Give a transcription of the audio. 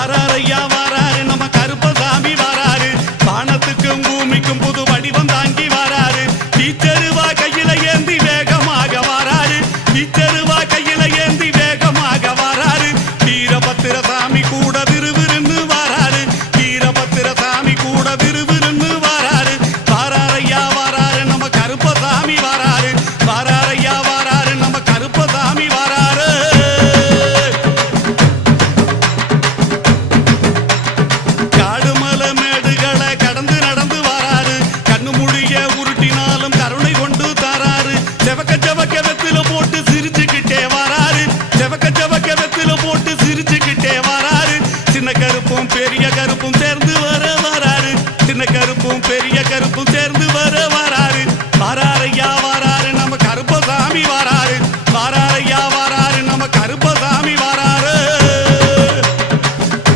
வாராரையா வாராரு நம்ம கருப்பசாமி வாராரு வானத்துக்கும் பூமிக்கும் புது வடிவம் தாங்கி வாராரு டீச்சருவா கையில ஏந்தி வேகமாக வாராரு டீச்சருவா கையில ஏந்தி வேகமாக வாராரு வீரபத்திர சாமி கூட விறுவிறுன்னு வாராரு வீரபத்திர சாமி கூட விறுவிறுன்னு வாராரு வாராரையா வாராரு நம்ம கருப்பசாமி வாராரு வாராரையா வாராரு நம்ம கருப்பசாமி வாராரு காடுமலை மேடுகளை கடந்து நடந்து வாராரு கண்ணு முடிய உருட்டினாலும் கருணை கொண்டு தாராரு செவக்க செவக்க வெத்தில போட்டு சிரிச்சுக்கிட்டே வாராரு செவக்க செவக்க வெத்தில போட்டு சிரிச்சுக்கிட்டே வாராரு சின்ன கருப்பும் பெரிய கருப்பும் சேர்ந்து வராரு சின்ன கருப்பும் பெரிய கருப்பும்